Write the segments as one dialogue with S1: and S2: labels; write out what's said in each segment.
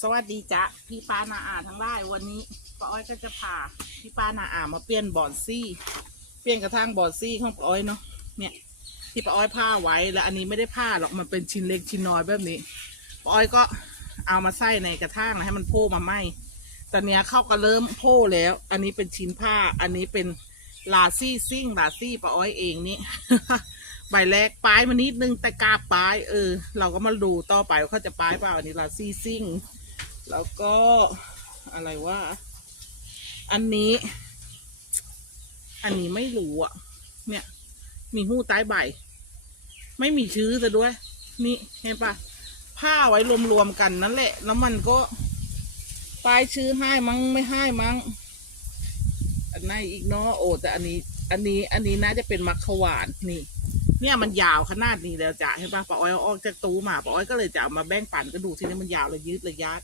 S1: สวัสดีจ้ะพี่ป้านาอาทั้งหลายวันนี้ป้าอ้อยก็จะพาพี่ป้านาอามาเปลี่ยนบอนซี่ เปลี่ยนกระทั่งบอนซี่ของป้าอ้อยเนาะเนี่ยที่ป้าอ้อยผ้าไว้แล้วอันนี้ไม่ได้ผ้าหรอกมันเป็นชิ้นเล็กชิ้นน้อยแบบนี้ป้าอ้อยก็เอามาใส่ในกระทั่งให้มันโผล่มาไหมตอนเนี้ยเข้าก็เริ่มโผล่แล้ว อันนี้เป็นชิ้นผ้า อันนี้เป็นลาซี่ซิ่งลาซี่ป้าอ้อยเองนี่ใบแรกปลายมานิดนึงแต่กาบปลายเออ เราก็มาดูต่อไปว่าเขาจะปลายเปล่าอันนี้ลาซี่ซิ่ง แล้วก็อะไรว่า อันนี้ อันนี้ไม่รู้อะ เนี่ย มีหู้ใต้ใบ ไม่มีชื้อซะด้วย นี่เห็นปะผ้าไว้รวมๆกันนั่นแหละ แล้วมันก็ปลายชื้อให้มั้งไม่ให้มั้ง อันไหนอีกเนาะโอ้แต่อันนี้ อันนี้อันนี้น่าจะเป็นมัคขวานนี่ เนี่ยมันยาวขนาดนี้แล้วจ้ะเห็นปะป้าอ้อยเอาออกจากตู้มาป้าอ้อยก็เลยจะเอามาแบ่งปันก็ดูทีนี้มันยาวเลยยืดเลยยัด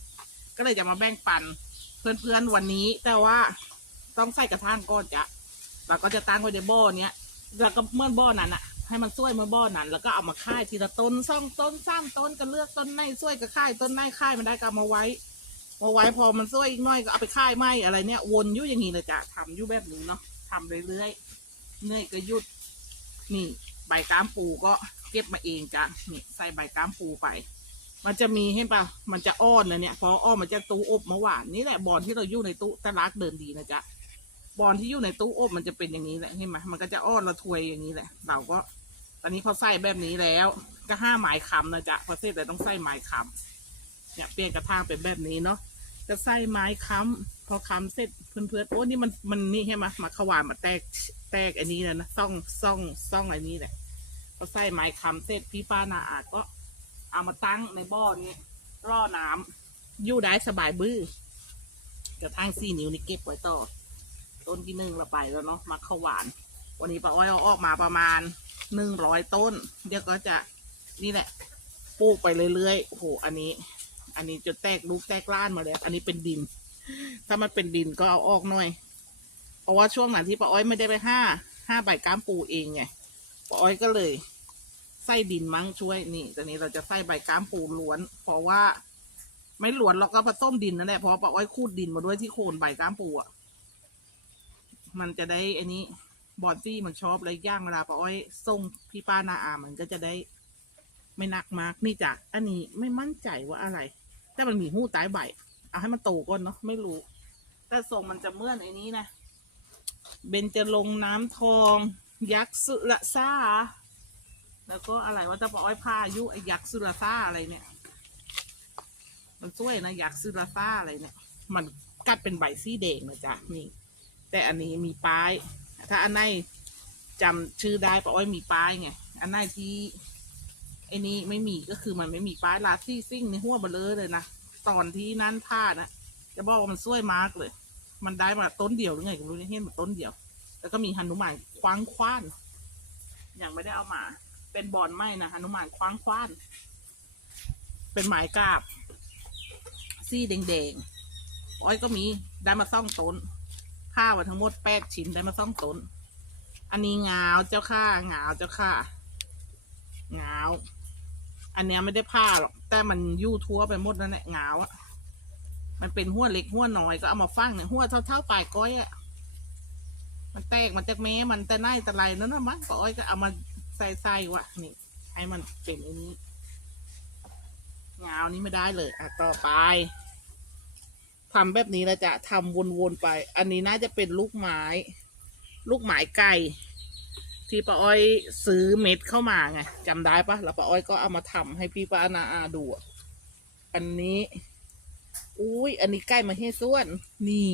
S1: ก็เลยจะมาแบ่งปันเพื่อนๆวันนี้ แต่ว่าต้องใส่กระถางก่อนจ้ะเราก็จะตั้งไว้ในบ่อเนี้ยแล้วก็เมื่อบ่อนั้นอะให้มันช่วยเมื่อบ่อนั้น แล้วก็เอามาค่ายทีละต้นสองต้นสามต้นก็เลือกต้นไหนช่วยก็ค่ายต้นไหนค่ายมันได้ก็เอามาไว้มาไว้พอมันช่วยอีกหน้อยก็เอาไปค่ายไหมอะไรเนี่ย วนอยู่อย่างนี้เลยจ้ะทำอยู่แบบนี้เนาะทำเรื่อยๆเนื่อยก็หยุด นี่ ใบก้ามปูก็เก็บมาเองจ้ะนี่ใส่ใบก้ามปูไป มันจะมีให้ปะมันจะอ้อนนะเนี่ย พออ้อนมันจะตู้อบเมื่อวานนี่แหละบอลที่เราอยู่ในตู้ตะลักเดินดีนะจ๊ะบอลที่อยู่ในตู้อบมันจะเป็นอย่างนี้แหละเห็นไหมมันก็จะอ้อนระทวยอย่างนี้แหละ เราก็ ตอนนี้เขาใส่แบบนี้แล้ว ก็ห้าหมายคำนะจ๊ะพอเสร็จแต่ต้องใส่หมายคำเนี่ยเปลี่ยนกระทางเป็นแบบนี้เนาะจะใส่ไม้ค้ำพอค้ำเสร็จเพื่อนๆโอ้นี่มันมันนี่ใช่ไหมมาขวานมาแตกแตกอันนี้นะนะซ่องซ่องซ่องอันนี้แหละพอใส่ไม้ค้ำเสร็จพี่ป้านาอาจก็ เอามาตั้งในบ่อนี้ร่อน้ำอยู่ได้สบายบื้อกระทั่งสี่นิ้วนี่เก็บไว้ต่อ ต้นที่หนึ่งเราไปแล้วเนาะมักขาวหวาน วันนี้ป้าอ้อยเอาออกมาประมาณหนึ่งร้อยต้น เดี๋ยวก็จะนี่แหละปลูกไปเรื่อยๆโอ้โหอันนี้ อันนี้จะแตกลูกแตกล้านมาแล้ว อันนี้เป็นดิน ถ้ามันเป็นดินก็เอาออกหน่อย เพราะว่าช่วงนั้นที่ป้าอ้อยไม่ได้ไปห้าห้าใบก้ามปูเองไงป้าอ้อยก็เลย ไส้ดินมั้งช่วยนี่ตอนนี้เราจะใส่ใบก้ามปูล้วน เพราะว่า ไม่ล้วนเราก็ผสมดินนั่นแหละเพราะป้าอ้อยคูดดินมาด้วยที่โคนใบก้ามปูอะมันจะได้อันนี้บอดซี่มันชอบอะไรย่างเวลาป้าอ้อยส่งพี่ป้านาอามันก็จะได้ ไม่หนักมากนี่จ้ะอันนี้ไม่มั่นใจว่าอะไร แต่มันมีหู้ใต้ใบเอาให้มันโตก่อนเนาะไม่รู้ แต่ทรงมันจะเมื่อนไอ้นี้นะเบญจรงน้ำทอง ยักษ์สุรซา แล้วก็อะไรว่าจะปอ้อยผ้ายุไอยักษ์สุราซ่าอะไรเนี่ย มันช่วยนะยักษ์สุราซ่าอะไรเนี่ย มันกัดเป็นใบสีแดงนะจ๊ะนี่ แต่อันนี้มีป้าย ถ้าอันไหนจำชื่อได้ปอ้อยมีป้ายไงอันไหนที่ไอ้นี้ไม่มีก็คือมันไม่มีป้ายลาซี่ซิ่งในหัวเบลอเลยนะตอนที่นั่นผ้านะจะบอกว่ามันช่วยมากเลย มันได้มาต้นเดียวหรือไงก็ไม่รู้เนี่ยเห็นมาต้นเดียว แล้วก็มีฮันุมานคว้างคว้านยังไม่ได้เอามา เป็นบอนไม้นะฮนุมานคว้างคว้าน เป็นหมายกาบ ซี่แดงๆ อ้อยก็มีได้มาซ่องต้นผ้าไว้ทั้งหมดแปดชิ้นได้มาซ่องต้น อันนี้งาวเจ้าค่างาวเจ้าค่างาวอันเนี้ยไม่ได้ผ้าหรอก แต่มันยู่ทั่วไปหมดนั่นแหละงาวอะมันเป็นหัวเล็กหัวน้อยก็เอามาฟังเนี่ยหัวเท่าๆปลายก้อยอะมันแตกมันจากแม้มันแต่ไหนแต่ไรนั่นนะมั้งก็อ้อยก็เอามา ใส่ใส่วะนี่ ให้มันเป็นอันนี้งาวนี้ไม่ได้เลย อะ ต่อไปทำแบบนี้แล้วจะทำวนๆไป อันนี้น่าจะเป็นลูกไม้ ลูกไม้ไก่ที่ป้าอ้อยซื้อเม็ดเข้ามาไงจำได้ปะแล้วป้าอ้อยก็เอามาทำให้พี่ป้านาอาดู อันนี้ อุ้ยอันนี้ใกล้มาเฮส่วน นี่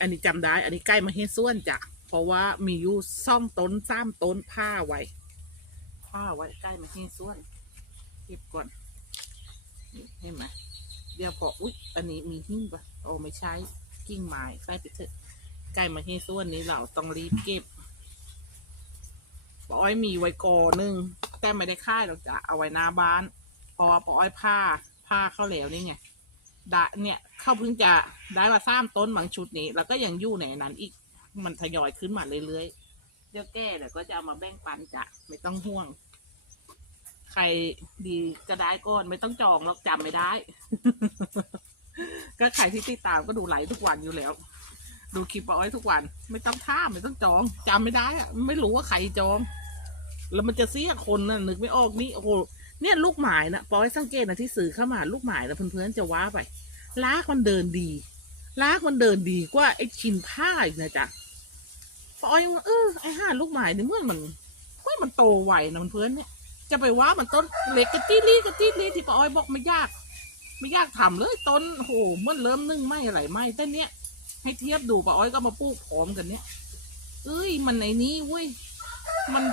S1: อันนี้จำได้ อันนี้ใกล้มาเฮส่วนจ้ะ เพราะว่ามีอยู่ซ่องต้นสามต้นผ้าไว้ผ้าไว้ใกล้มาที่ส่วนเก็บก่อนนี่เห็นไหมเดี๋ยวพออุ๊ยอันนี้มีหิ้งปะโอ้ไม่ใช่กิ่งไม้ใส่ไปเถอะใกล้มาที่ส่วนนี้เราต้องรีบเก็บปออ้อยมีไว้กอหนึ่งแต่ไม่ได้ค่ายหรอกจ้ะเอาไว้หน้าบ้านเพราะว่าปออ้อยผ้าผ้าเข้าแล้วนี่ไงดะเนี่ยเข้าเพิ่งจะได้มาสร้ามต้นบางชุดนี้ แล้วก็ยังอยู่ในนั้นอีก มันทยอยขึ้นมาเรื่อยๆ เดี๋ยวแก้เดี๋ยวก็จะเอามาแบ่งปันจ้ะไม่ต้องห่วง ใครดีจะได้ก้อนไม่ต้องจองหรอกจำไม่ได้ ก็ใครที่ติดตามก็ดูไลฟ์ทุกวันอยู่แล้ว ดูคลิปป้าอ้อยทุกวัน ไม่ต้องท่าไม่ต้องจองจำไม่ได้อะไม่รู้ว่าใครจอง แล้วมันจะเสียคนนะนึกไม่ออกนี่โอ้โหเนี่ยลูกหมายนะป้าอ้อยสังเกตนะที่สื่อเข้ามาลูกหมายนะเพื่อนๆจะว้าไปลากมันเดินดี ลากมันเดินดีกว่าไอ้ชินผ้าอีกนะจ๊ะปอ้อยเออไอ้ห่าลูกหมายเนี่ยเมื่อมันเมื่อมันโตไวนะมันเพื่อนเนี่ยจะไปว่ามันต้นเล็กกระตี้ลี่กระตี้ลี่ที่ปอ้อยบอกไม่ยาก ไม่ยากทำเลยต้นโอ้โหมันเริ่มนึ่งไหมอะไรไหมแต่เนี้ยให้เทียบดูปอ้อยก็มาปลูกพร้อมกันเนี้ยเอ้ยมันไอ้นี้เว้ยมัน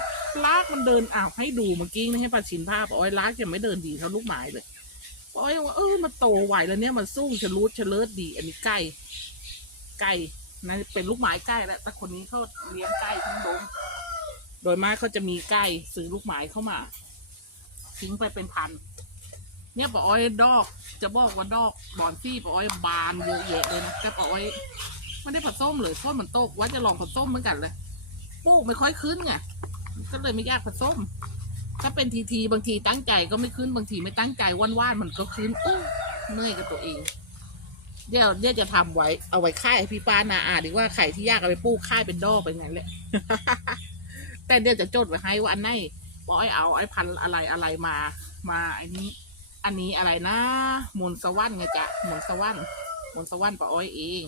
S1: ลากมันเดินอ้าวให้ดูเมื่อกี้นี่ให้ป้าชินภาพป้าอ้อยลากยังไม่เดินดีเท่าลูกไม้เลย ป้อ้อยว่าเออมันโตไหวแล้วเนี้ยมันสู้ชะลูดชะเลิศดี อันนี้ไก่ไก่นั่นเป็นลูกไม้ไก่แล้วแต่คนนี้เขาเลี้ยงไก่ทั้งดงโดยมากเขาจะมีไก่ซื้อลูกไม้เข้ามา ทิ้งไปเป็นพัน เนี่ยป้าอ้อยดอก จะบอกว่าดอกบอนซี่ป้าอ้อยบานเยอะแยะเลยนะแต่ป้าอ้อยไม่ได้ผสมเลยเพราะมันโตว่าจะลองผสมเหมือนกันเลยปลูกไม่ค่อยขึ้นไงก็เลยไม่ยากผสม ถ้าเป็นทีทีบางทีตั้งใจก็ไม่ขึ้นบางทีไม่ตั้งใจว่านๆมันก็ขึ้นอู้เนื่อยกับตัวเอง เดี๋ยวเดี๋ยวจะทำไว้เอาไว้ค่ายพี่ป้านาอาดีกว่าไข่ที่ยากเอาไปปลูกค่ายเป็นดอกไปงั้นแหละแต่เดี๋ยวจะจดไว้ให้ว่าอันไหนป้าอ้อยเอาไอ้พันอะไรอะไรมา มาอันนี้ อันนี้อะไรนะมนต์สวรรค์ไงจ๊ะมนต์สวรรค์มนต์สวรรค์ป้าอ้อยเอง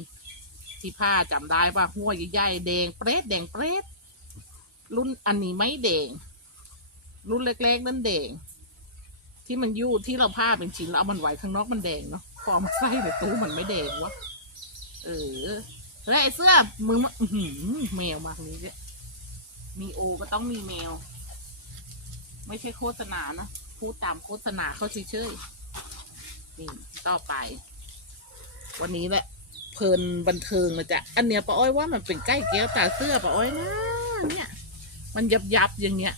S1: ที่ผ้าจำได้ป่ะหัวใหญ่ๆแดงเปรตแดงเปรตรุ่นอันนี้ไม่แดง รุ่นเล็ก ๆ นั่นแดง ที่มันยู่ที่เราผ้าเป็นชิ้นแล้วเอามันไว้ข้างนอกมันแดงเนาะพอมาใส่ในตู้มันไม่แดงวะเออแล้วไอ้เสื้อมึงมาอื้อหือแมวมากนี้เนี่ยมีโอก็ต้องมีแมว ไม่ใช่โฆษณานะพูดตามโฆษณาเขาเฉยๆนี่ต่อไป วันนี้แหละเพลินบันเทิงนะจ๊ะอันเนี้ยป้าอ้อยว่ามันเป็นใกล้แก้วตาเสื้อป้าอ้อยนะเนี่ย มันยับยับอย่างเงี้ย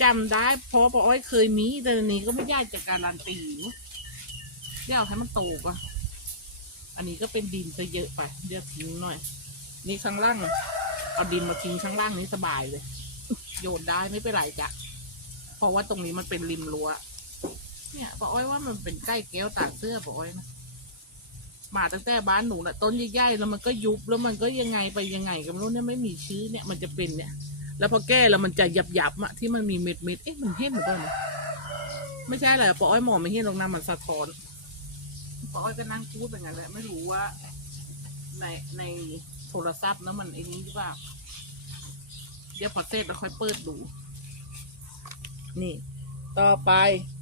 S1: จำได้เพราะป้าอ้อยเคยมีแต่อันนี้ก็ไม่ยากจากการันตีเดี๋ยวให้มันโตก่อนอันนี้ก็เป็นดินซะเยอะไปเดี๋ยวทิ้งหน่อย นี่ข้างล่างเอาดินมาทิ้งข้างล่างนี้สบายเลย โยนได้ไม่เป็นไรจ้ะเพราะว่าตรงนี้มันเป็นริมรั้วเนี่ยป้าอ้อยว่ามันเป็นใกล้แก้วตากเสื้อป้าอ้อยนะมาตั้งแต่บ้านหนูนะต้นใหญ่ๆแล้วมันก็ยุบแล้วมันก็ยังไงไปยังไงกันไม่รู้เนี่ยไม่มีชื้อเนี่ยมันจะเป็นเนี่ย แล้วพอแก้แล้วมันจะหยับๆอะที่มันมีเม็ดเม็ดเอ๊ะมันเห็นหรือเปล่าเนี่ยไม่ใช่แหละป้าอ้อยมองไม่เห็นหรอกนะมันสะท้อนป้าอ้อยก็นั่งพูดแบบนั้นแหละไม่รู้ว่า ในในโทรศัพท์นะมันไอ้นี้หรือเปล่าเดี๋ยวพอเสร็จแล้วค่อยเปิดดู นี่ ต่อไป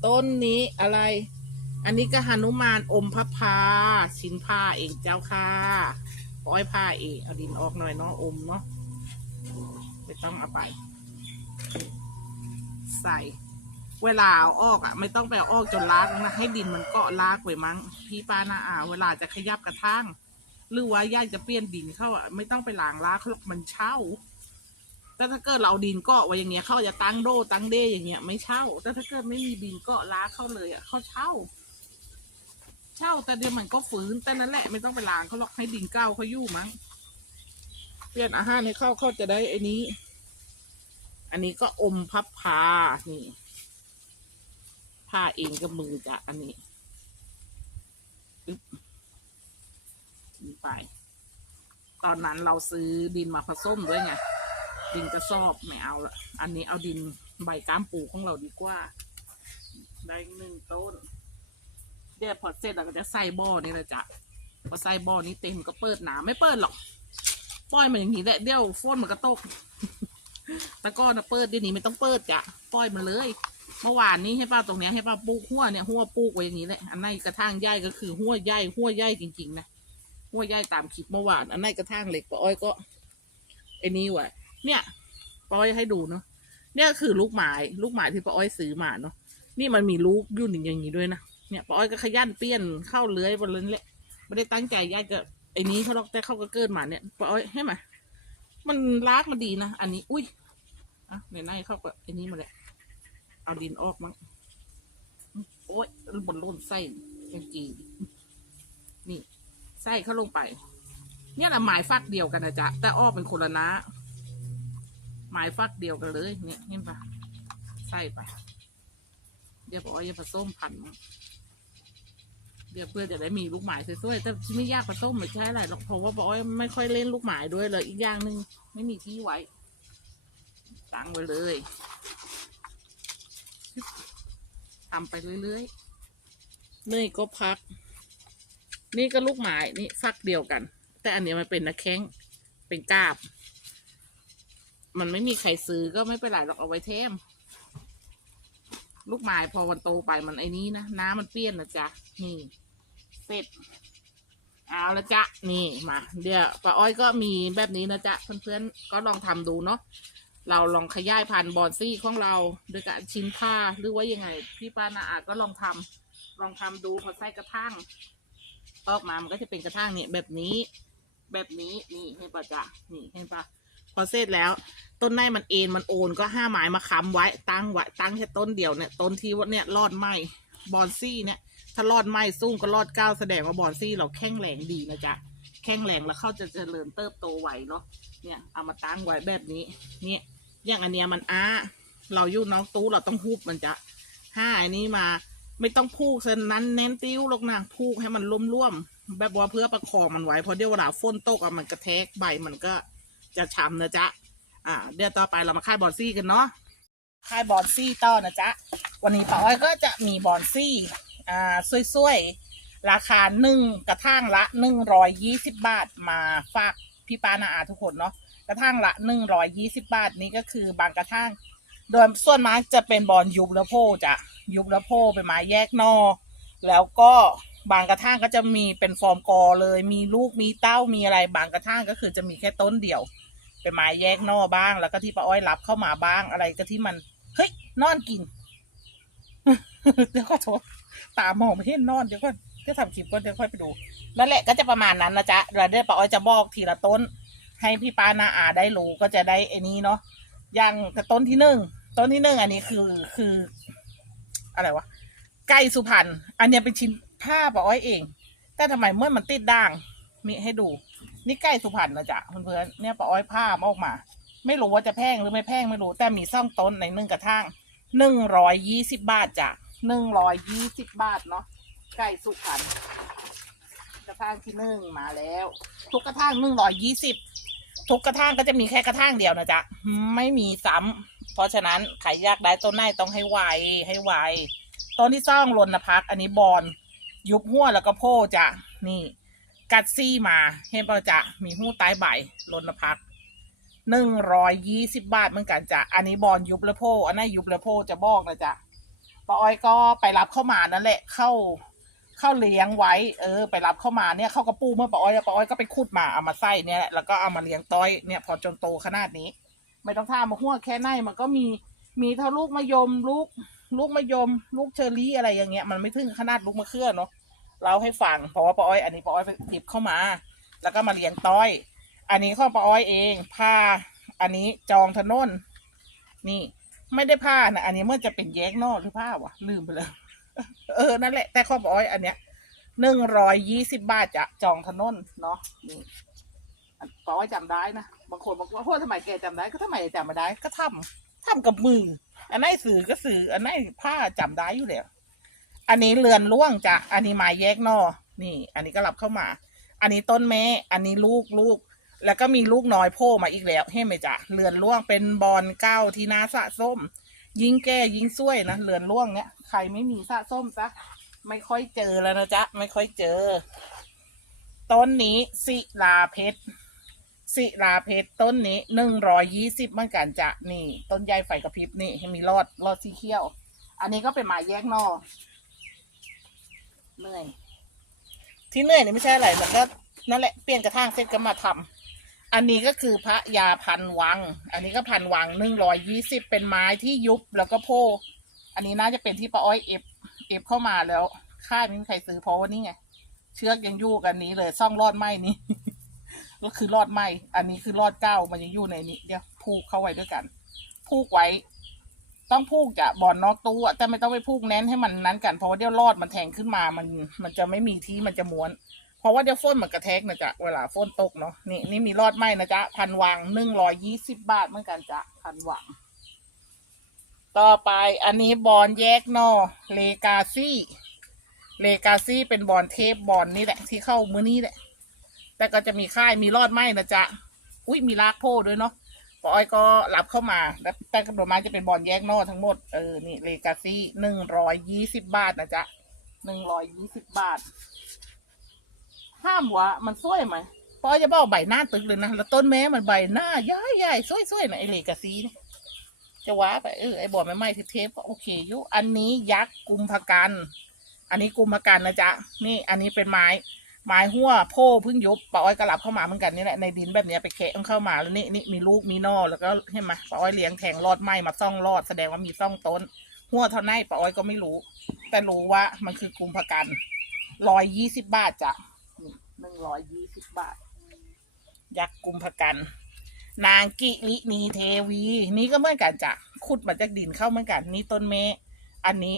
S1: ต้นนี้อะไร อันนี้ก็หนุมานอมพระพาชิ้นผ้าเองเจ้าค่ะป้อยผ้าเองเอาดินออกหน่อยเนาะอมเนาะ ไม่ต้องเอาไป ใส่ เวลาเอาออกอะ ไม่ต้องไปเอาออกจนลากนะให้ดินมันเกาะลากไว้มั้ง พี่ป้านาอาเวลาจะขยับกระทั่งหรือว่าอยากจะเปลี่ยนดินเข้าอะไม่ต้องไปล้างลากเขาหรอกมันเช่าแต่ถ้าเกิดเราดินเกาะไว้อย่างเงี้ยเขาจะตั้งโดตั้งเดอย่างเงี้ย ไม่เช่า แต่ถ้าเกิดไม่มีดินเกาะลากเข้าเลยอะเขาเช่าเช่าแต่เดี๋ยวมันก็ฝืนแต่นั่นแหละไม่ต้องไปล้างเขาหรอกให้ดินเก้าเขาอยู่มั้ง เปลี่ยนอาหารให้เข้าเขาจะได้ไอ้นี้ อันนี้ก็อมพับพานี่ผ้าเองกับมือจ้ะอันนี้นี่ไป ตอนนั้นเราซื้อดินมาผสมด้วยไงดินกระสอบไม่เอาละอันนี้เอาดินใบก้ามปูของเราดีกว่า ได้หนึ่งต้นเดี๋ยวพอเสร็จเราก็จะใส่บ่อนี่แหละจ้ะพอใส่บ่อนี้เต็มก็เปิดหนาไม่เปิดหรอก ปล่อยมันอย่างนี้แหละเดี๋ยวฝนมันก็ตกตะก้อนนะเปิดเดี๋ยวนี้ไม่ต้องเปิดจ้ะปล่อยมาเลย เมื่อวานนี้ให้ป้าตรงเนี้ยให้ป้าปลูกหัวเนี่ยหัวปลูกไว้อย่างนี้แหละอันไหนกระถางใหญ่ก็คือหัวใหญ่หัวใหญ่จริงๆนะหัวใหญ่ตามคลิปเมื่อวาน อันไหนกระถางเล็กป้าอ้อยก็ไอ้นี่ไว้เนี่ยป้าอ้อยให้ดูเนาะเนี่ยคือลูกไม้ลูกไม้ที่ป้าอ้อยซื้อมาเนาะนี่มันมีลูกยู่อย่างนี้ด้วยนะเนี่ยป้าอ้อยก็ขยันเปี้ยนเข้าเลื้อยบนเลยแหละไม่ได้ตั้งใจยายก็ ไอ้นี้เขาหรอกแต่เขาก็เกิดมาเนี่ยป้าอ้อยให้มามันลากมาดีนะ อันนี้ อุ้ยอะในในเขาก็ไอ้นี้มาเลยเอาดินออกมั้งโอ้ยบนล้นไส้ยังจีนี่ไส้เข้าลงไป เนี่ยนะหมายฟักเดียวกันนะจ๊ะ แต่อ้อเป็นคนละนะหมายฟักเดียวกันเลยเนี่ยเห็นปะใส่ไปเดี๋ยวบอกว่าจะผสมพันธุ์ เดี๋ยวเพื่อจะได้มีลูกหมายสวยๆแต่ไม่ยากผสมไม่ใช่อะไรหรอกเพราะว่าบอกว่าไม่ค่อยเล่นลูกหมายด้วยเลยอีกอย่างหนึ่งไม่มีที่ไว้ตั้งไว้เลยทำไปเรื่อยๆนี่ก็พัก นี่ก็ลูกหมายนี่ฟักเดียวกัน แต่อันนี้มันเป็นนะแข้งเป็นกาบ มันไม่มีใครซื้อก็ไม่เป็นไรหรอกเอาไว้เทมลูกไม้พอวันโตไปมันไอ้นี้นะ น้ำมันเปลี่ยนนะจ๊ะ นี่ เสร็จเอาละจ๊ะนี่มาเดี๋ยวป้าอ้อยก็มีแบบนี้นะจ๊ะเพื่อนๆก็ลองทำดูเนาะเราลองขยายพันธุ์บอนซี่ของเราด้วยการชิ้นผ้าหรือว่ายังไง พี่ป้านาอาก็ลองทำลองทำดูพอใส่กระทั่งออกมามันก็จะเป็นกระทั่งเนี่ยแบบนี้ แบบนี้นี่เห็นปะจ๊ะนี่เห็นปะพอเสร็จแล้ว ต้นไม้มันเอ็นมันโอนก็ห้าไม้มาค้ำไว้ตั้งไว้ตั้งแค่ต้นเดียวเนี่ยต้นที่ว่าเนี่ยรอดไหมบอนซี่เนี่ย ถ้ารอดไหมซุ่มก็รอดเก้าแสดงว่าบอนซี่เราแข็งแรงดีนะจ๊ะแข็งแรงแล้วเขาจะเจริญเติบโตไวเนาะเนี่ยเอามาตั้งไว้แบบนี้เนี่ยอย่างอันเนี้ยมันอ้า เราอยู่น้องตู้เราต้องฮูบมันจะห้าอันนี้มาไม่ต้องพูกเส้นนั้นแน่นติ้วหรอกนะพูกให้มันร่วมๆแบบว่าเพื่อประคองมันไว้เพราะเดี๋ยวเวลาฝนตกอะมันกระแทกใบมันก็จะช้ำนะจ๊ะอ่า เดี๋ยวต่อไปเรามาค่ายบอลซี่กันเนาะค่ายบอลซี่ต่อนะจ๊ะวันนี้ป้าอ้อยก็จะมีบอลซี่ อ่าสวยๆ ราคาหนึ่งกระทั่งละหนึ่งร้อยยี่สิบบาทมาฝากพี่ป้านาอาทุกคนเนาะกระทั่งละหนึ่งร้อยยี่สิบบาทนี้ก็คือบางกระทั่งโดยส่วนมากจะเป็นบอลยุบแล้วโพจะยุบแล้วโพเป็นไม้แยกนอแล้วก็บางกระทั่งก็จะมีเป็นฟอร์มกอเลย มีลูกมีเต้ามีอะไร บางกระทั่งก็คือจะมีแค่ต้นเดียว เป็นไม้แยกนอบ้าง แล้วก็ที่ป้าอ้อยรับเข้ามาบ้างอะไรก็ที่มันเฮ้ยนอนกินเดี๋ยวก็โทษ ตามองไม่เห็นนอนเดี๋ยวก็จะทำคลิปก็เดี๋ยวค่อยไปดูนั่นแหละก็จะประมาณนั้นนะจ๊ะแล้วเดี๋ยวป้าอ้อยจะบอกทีละต้น ให้พี่ป้านาอาได้รู้ก็จะได้ไอ้นี้เนาะอย่างต้นที่หนึ่งต้นที่หนึ่งอันนี้คือคือ อะไรวะไก่สุพรรณอันนี้เป็นชิ้นผ้าป้าอ้อยเอง แต่ทำไมเมื่อมันติดด่างมีให้ดู นี่ไก่สุพรรณนะจ๊ะเพื่อนๆเนี่ยป้าอ้อยผ้ามาออกมา ไม่รู้ว่าจะแพงหรือไม่แพงไม่รู้ แต่มีซ่องต้นในหนึ่งกระทั่งหนึ่งร้อยยี่สิบบาทจ้ะ หนึ่งร้อยยี่สิบบาทเนาะไก่สุพรรณกระทั่งที่หนึ่งมาแล้ว ทุกกระทั่งหนึ่งร้อยยี่สิบทุกกระทั่งก็จะมีแค่กระทั่งเดียวนะจ๊ะไม่มีซ้ำเพราะฉะนั้นใครอยากได้ต้นไหนต้องให้ไวให้ไวต้นที่ซ่องลนนพัก อันนี้บอลยุบหัวแล้วก็โพจ้ะนี่กัดซี่มาเห็นป่ะจ๊ะมีหู้ใต้ใบลนนพักหนึ่งร้อยยี่สิบบาทเหมือนกันจ้ะอันนี้บอลยุบและโพอันนั้นยุบและโพจะบอกนะจ๊ะ ป้าอ้อยก็ไปรับเข้ามานั่นแหละ เข้าเข้าเลี้ยงไว้ เออ ไปรับเข้ามาเนี่ยเข้ากระปูเมื่อป้าอ้อยป้าอ้อยก็ไปขุดมาเอามาใส่เนี่ยแหละแล้วก็เอามาเลี้ยงต้อยเนี่ยพอจนโตขนาดนี้ ไม่ต้องท่ามาหัวแค่ในมันก็มีมีเท่าลูกมะยมลูกลูกมะยม ลูกเชอรี่อะไรอย่างเงี้ยมันไม่ถึงขนาดลูกมะเขือเนาะเราให้ฟังเพราะว่าป้าอ้อยอันนี้ป้าอ้อยไปหยิบเข้ามา แล้วก็มาเลี้ยงต้อย อันนี้ข้อป้าอ้อยเองผ้าอันนี้จองถนนนี่ ไม่ได้ผ้านะอันนี้เมื่อจะเป็นแยกนอกหรือผ้าวะลืมไปเลยเออนั่นแหละ แต่ข้อป้าอ้อยอันเนี้ยหนึ่งร้อยยี่สิบบาทจะจองถนนเนาะนี่อันป้าอ้อยจำได้นะบางคนบอกว่าโอ้ทำไมแกจำได้ก็ทำไมจำไม่ได้ ก็ทำทำกับมือ อันไหนสื่อก็สื่ออันไหนผ้าจำได้อยู่แล้วอันนี้เรือนล่วงจ้ะอันนี้ไม้แยกนอนี่ อันนี้ก็รับเข้ามา อันนี้ต้นแม่ อันนี้ลูกลูก แล้วก็มีลูกน้อยโผล่มาอีกแล้วเห็นไหมจ๊ะเรือนล่วงเป็นบอลเก้าที่นาสะส้ม ยิงแก้ยิงซ้วยนะเรือนล่วงเนี้ยใครไม่มีสะส้มซะไม่ค่อยเจอแล้วนะจ๊ะไม่ค่อยเจอ ต้นนี้ศิลาเพชรศิลาเพชรต้นนี้หนึ่งร้อยยี่สิบเหมือนกันจะนี่ ต้นใหญ่ไฟกระพริบนี่ให้มีรอดรอดสีเขียว อันนี้ก็เป็นไม้แยกนอกเหนื่อย ที่เหนื่อยนี่ไม่ใช่อะไรมันก็นั่นแหละเปลี่ยนกระถางเสร็จก็มาทำ อันนี้ก็คือพระยาพันวัง อันนี้ก็พันวังหนึ่งร้อยยี่สิบเป็นไม้ที่ยุบแล้วก็โพอันนี้น่าจะเป็นที่ป้าอ้อยเอฟเอฟเข้ามาแล้วค่ายไม่มีใครซื้อเพราะว่านี่ไง เชือกยังอยู่กันนี้เลยซ่องรอดไหมนี่ก็คือรอดไหมอันนี้คือรอดเก้ามันยังอยู่ในนี้ เดี๋ยวผูกเข้าไว้ด้วยกันผูกไว้ ต้องผูกจะบ่อนนอกตู้อะแต่ไม่ต้องไปผูกแน่นให้มันนั้นกันเพราะว่าเดี๋ยวรอดมันแทงขึ้นมามันมันจะไม่มีที่มันจะม้วน เพราะว่าเดี๋ยวฝนมันกระแทกนะจ๊ะเวลาฝนตกเนาะนี่นี่มีรอดไหมนะจ๊ะพันวังหนึ่งร้อยยี่สิบบาทเหมือนกันจ๊ะพันวัง ต่อไปอันนี้บอลแยกนอเลกาซี่เลกาซี่เป็นบอลเทปบอลนี่แหละ ที่เข้ามือนี้แหละ แต่ก็จะมีค่ายมีรอดไหมนะจ๊ะอุ้ยมีลากโพด้วยเนาะปออ้อยก็รับเข้ามา แต่กระโดดไม้จะเป็นบอลแยกนอทั้งหมด เออ นี่เลกาซี่หนึ่งร้อยยี่สิบบาทนะจ๊ะหนึ่งร้อยยี่สิบบาท ห้ามว่ะมันสวยไหมปอยจะบอกใบหน้าตึกเลยนะแล้วต้นแม้มันใบหน้าใหญ่ใหญ่สวยสวยๆนะไอเลกาซี่เนี่ยจะว้าไปเออไอบอลไม่ไหม้เทปก็โอเคอยุอันนี้ยักษ์กุมภกัน อันนี้กุมภกันนะจ๊ะนี่อันนี้เป็นไม้ไม้หัวโพเพิ่งยุบป้าอ้อยกระลับเข้ามาเหมือนกันนี่แหละในดินแบบนี้ไปแคะเข้ามาแล้วนี่นี่มีลูกมีนอแล้วก็เห็นไหมป้าอ้อยเลี้ยงแทงรอดไหมมาซ่องรอดแสดงว่ามีซ่องต้น หัวเท่าไหนป้าอ้อยก็ไม่รู้ แต่รู้ว่ามันคือกุมภกันร้อยยี่สิบบาทจ้ะ หนึ่งร้อยยี่สิบบาท ยักษ์กุมภกัน นางกิรินีเทวี นี่ก็เหมือนกันจ้ะขุดมาจากดินเข้าเหมือนกัน นี่ต้นเมฆอันนี้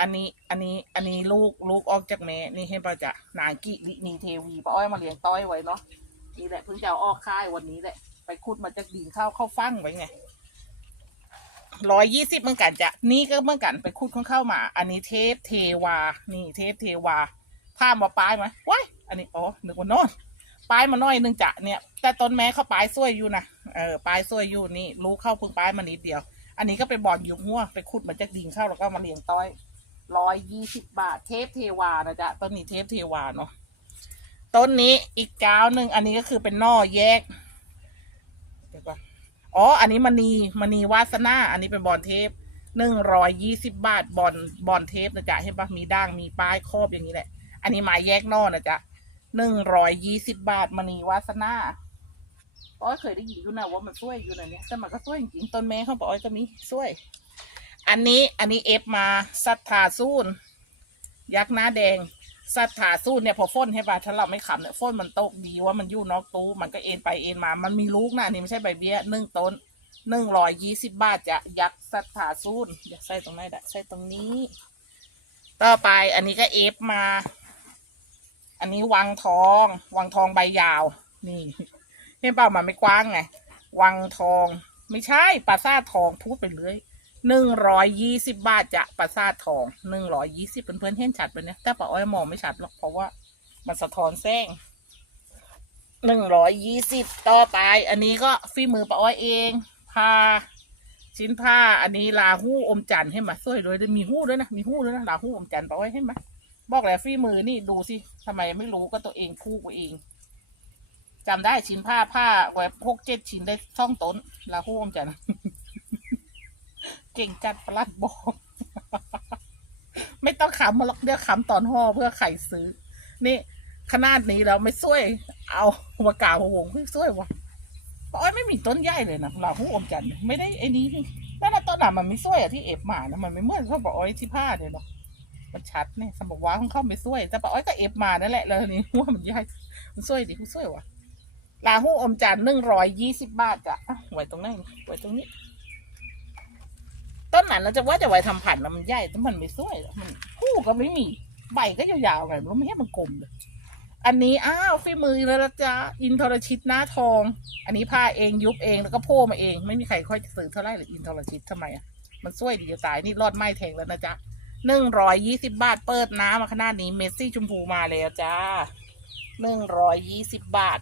S1: อันนี้ อันนี้ อันนี้ลูกลูกออกจากแม่นี่เห็นป่ะจ๊ะนางกิรินีเทวีป้าอ้อยมาเลี้ยงต้อยไว้เนาะ นี่แหละเพิ่งจะเอาออกค่ายวันนี้แหละ ไปขุดมาจากดินเข้าเข้าฟังไว้ไงร้อยยี่สิบเหมือนกันจ้ะ นี่ก็เหมือนกันไปขุดของเข้ามา อันนี้เทพเทวา นี่เทพเทวาผ้ามาปลายไหมว้าย อันนี้อ๋อหนึกว่าโนอนปลายมาน่อยนึงจะเนี่ย แต่ต้นแม้เขาปลายสวยอยู่นะเออปลายสวยอยู่นี่รู้เข้าพิ่งปลายมานิดเดียว อันนี้ก็เป็นบอลยุบหัวไปขุดมาจากดินเข้าแล้วก็มาเลี้ยงต้อยร้อยยี่สิบบาทเทพเทวานะจ๊ะต้นนี้เทพเทวาเนาะต้นนี้อีกเจ้าหนึ่งอันนี้ก็คือเป็นนอแยกเดี๋ยวก่อนอ๋อ อันนี้มณีมณีวาสนาอันนี้เป็นบอลเทปหนึ่งร้อยยี่สิบบาทบอลบอลเทปนะจ๊ะเห็นปะมีด่างมีป้ายครอบอย่างนี้แหละ อันนี้ไม้แยกนอนะจ๊ะ หนึ่งร้อยยี่สิบบาทมณีวาสนาป้าอ้อยเคยได้ยินอยู่นะว่ามันช่วยอยู่นะเนี่ยแต่มันก็ช่วยจริงๆต้นแม่ของป้าอ้อยก็มีช่วย อันนี้อันนี้เอฟมาสัทธาซูนยักษ์หน้าแดงสัทธาซูนเนี่ยพอฝนให้ปะถ้าเราไม่ขำเนี่ยฝนมันตกดีว่ามันยู่นอกตู้มันก็เอ็นไปเอ็นมา มันมีลูกนะอันนี่ไม่ใช่ใบเบี้ยหนึ่งต้นหนึ่งร้อยยี่สิบบาทจะยักษ์สัทธาซูนอยากใส่ตรงไหนดะใส่ตรงนี้ ต่อไปอันนี้ก็เอฟมา อันนี้วังทองวังทองใบยาว นี่เห็นเปล่ามันไม่กว้างไงวังทอง ไม่ใช่ปราสาททองพูดไปเลยหนึ่งร้อยยี่สิบบาทจะปราสาททองหนึ่งร้อยยี่สิบเพื่อนๆเห็นชัดไปเนี่ยแต่ป้าอ้อยมองไม่ชัดหรอกเพราะว่ามันสะท้อนแสงหนึ่งร้อยยี่สิบต่อไป อันนี้ก็ฝีมือป้าอ้อยเองผ้าชิ้นผ้า อันนี้ลาหู้อมจันทร์ให้มาสวยเลยมีหู้ด้วยนะมีหู้ด้วยนะลาหู้อมจันทร์ป้าอ้อยให้มา บอกแล้วฝีมือนี่ดูสิทำไมไม่รู้ก็ตัวเองคู่ตัวเองจำได้ชิ้นผ้าผ้าไว้พกเจ็ดชิ้นได้ช่องต้นลาหูอมจันเก่งจัดปลัดบอก ไม่ต้องขำมาหรอกเดี๋ยวขำตอนห่อเพื่อไข่ซื้อ นี่ขนาดนี้แล้วไม่ช่วย เอามากล่าวหัวงเพื่อช่วยวะป้าอ้อยไม่มีต้นใหญ่เลยนะลาหูอมจันไม่ได้ไอ้นี้นี่นั่นต้นน่ะมันไม่ช่วยอะที่เอฟหมานะมันไม่เหมือนเขาบอกอ้อยที่ผ้าเนี่ยเนาะ มันชัดเนี่ยสมบอกว่าของเขาไม่สวยแต่ป้าอ้อยก็เอฟมานั่นแหละแล้วนี่หัวมันใหญ่มันสวยดิมันสวยวะลาหูอมจันหนึ่งร้อยยี่สิบบาทจ้ะอะไว้ตรงไหนไหวตรงนี้ ต้นนั้นเราจะว่าจะไหว้ทำผันนะมันใหญ่แต่มันไม่สวยหรอกมันหูก็ไม่มี ใบก็ยาวๆไงมันไม่ให้มันกลมเลยอันนี้อ้าวฝีมือแล้วนะจ๊ะอินทรชิตหน้าทอง อันนี้ผ้าเองยุบเองแล้วก็โพ่มาเอง ไม่มีใครค่อยซื้อเท่าไหร่หรืออินทรชิตทำไมอะมันสวยดีจะตายนี่รอดไม้แทงแล้วนะจ๊ะ หนึ่งร้อยยี่สิบาทเปิดน้ำมาขนาดนี้เมสซี่ชมพูมาแล้วจ้าหนึ่งร้อยยี่สิบบาท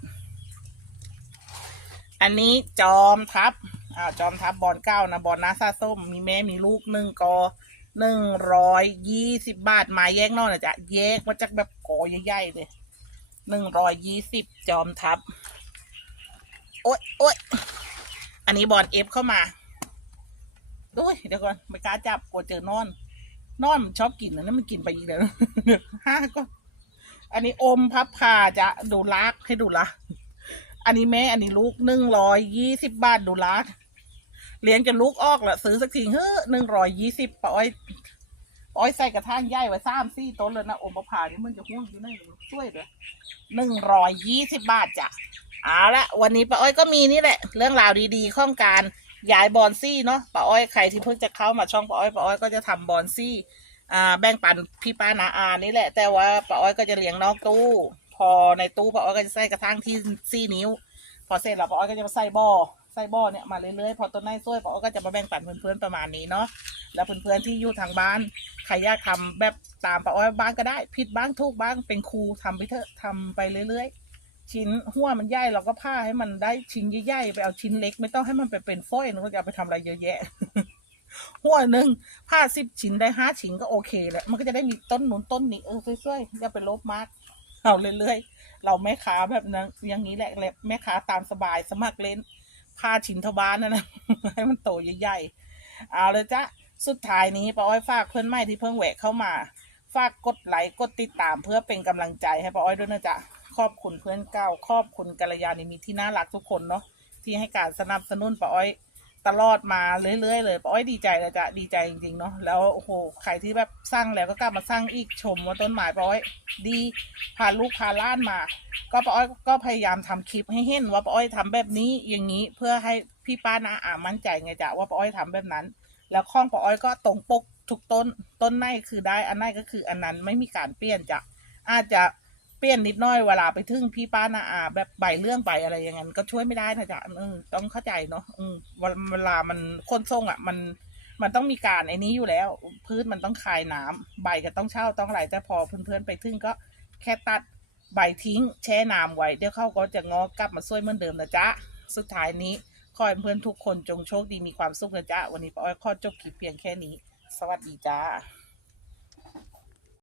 S1: อันนี้จอมทัพอ่าจอมทัพบอลเก้านะบอลน้าซาส้ม มีแม่มีลูกหนึ่งกอหนึ่งร้อยยี่สิบบาทมาแยกนอกนะจ๊ะแยกมาจากแบบกอใหญ่ๆเลยหนึ่งร้อยยี่สิบจอมทัพโอ๊ยโอ๊ยอันนี้บอลเอฟเข้ามาโอ้ยเดี๋ยวก่อนไม่กล้าจับกลัวเจอนอน นอนมันชอบกินนะนั่นมันกินไปอีกแล้วห้าก็ อันนี้อมพับพาจะดูลักให้ดูละอันนี้แม่อันนี้ลูกหนึ่งร้อยยี่สิบบาทดูลักเลี้ยงจนลูกออกละซื้อสักทีเฮ้อหนึ่งร้อยยี่สิบปอ้อยปาอ้อยใส่กระทางใหญ่ไว้สามสี่ต้นเลยนะอมพับพานี่มันจะห่วงอยู่ในช่วยเลยหนึ่งร้อยยี่สิบบาทจ้ะเอาละวันนี้ป้าอ้อยก็มีนี่แหละ เรื่องราวดีๆข้องการ ย้ายบอนซี่เนาะป้าอ้อยใครที่เพิ่งจะเข้ามาช่องป้าอ้อยป้าอ้อยก็จะทำบอนซี่อ่าแบ่งปันพี่ป้านาอานี่แหละ แต่ว่าป้าอ้อยก็จะเลี้ยงนอกตู้ พอในตู้ป้าอ้อยก็จะใส่กระทั่งที่ซี่นิ้ว พอเสร็จแล้วป้าอ้อยก็จะมาใส่บ่อใส่บ่อเนี่ยมาเรื่อยๆพอต้นไม้ซวยปออ้อยก็จะมาแบ่งปันเพื่อนๆประมาณนี้เนาะแล้วเพื่อนๆที่อยู่ทางบ้านใครอยากทำแบบตามปออ้อยบ้างก็ได้ ผิดบ้างถูกบ้างเป็นครูทำไปเถอะทำไปเรื่อยๆ ชิ้นหัวมันใหญ่เราก็ผ้าให้มันได้ชิ้นใหญ่ๆไปเอาชิ้นเล็ก ไม่ต้องให้มันไปเป็นฝ้อยนะก็จะเอาไปทำอะไรเยอะแยะหัวหนึ่งผ้าสิบชิ้นได้ห้าชิ้นก็โอเคแหละมันก็จะได้มีต้นหนุนต้นนี้เออสวยๆอย่าไปลบมากเอาเรื่อยๆเราแม่ค้าแบบนั้นอย่างนี้แหละแม่ค้าตามสบายสมัครเล่นผ้าชิ้นทบานนั่นนะให้มันโตใหญ่ๆเอาเลยจ้ะสุดท้ายนี้ป้าอ้อยฝากเพื่อนใหม่ที่เพิ่งแหวกเข้ามา ฝากกดไลค์กดติดตามเพื่อเป็นกำลังใจให้ป้าอ้อยด้วยนะจ๊ะ ขอบคุณเพื่อนเก่าขอบคุณกัลยาณมิตรที่น่ารักทุกคนเนาะที่ให้การสนับสนุนป้าอ้อยตลอดมาเรื่อยๆเลยป้าอ้อยดีใจนะจ๊ะดีใจจริงๆเนาะแล้วโอ้โหใครที่แบบสร้างแล้วก็กลับมาสร้างอีกชมว่าต้นไม้ป้าอ้อยดีพาลูกพาล้านมา ก็ป้าอ้อยก็พยายามทำคลิปให้เห็นว่าป้าอ้อยทำแบบนี้อย่างนี้เพื่อให้พี่ป้านาอามั่นใจไงจ๊ะว่าป้าอ้อยทำแบบนั้น แล้วข้องป้าอ้อยก็ตรงปกทุกต้นต้นไหนคือได้อันไหนก็คืออันนั้นไม่มีการเปลี่ยนจ้ะอาจจะ เปลี่ยนนิดน้อยเวลาไปถึงพี่ป้านาอา แบบใบเรื่องใบอะไรอย่างนั้นก็ช่วยไม่ได้นะจ๊ะอืมต้องเข้าใจเนาะอืมเวลาเวลามันคนทรงอะ มันมันต้องมีการไอ้นี้อยู่แล้ว พืชมันต้องคายน้ำใบก็ต้องเช่าต้องอะไรแต่พอเพื่อนๆไปถึงก็แค่ตัดใบทิ้ง แช่น้ำไว้เดี๋ยวเขาก็จะงอกลับมาช่วยเหมือนเดิมนะจ๊ะสุดท้ายนี้ขอให้เพื่อนทุกคนจงโชคดีมีความสุขนะจ๊ะวันนี้ป้าอ้อยขอจบคลิปเพียงแค่นี้ สวัสดีจ้า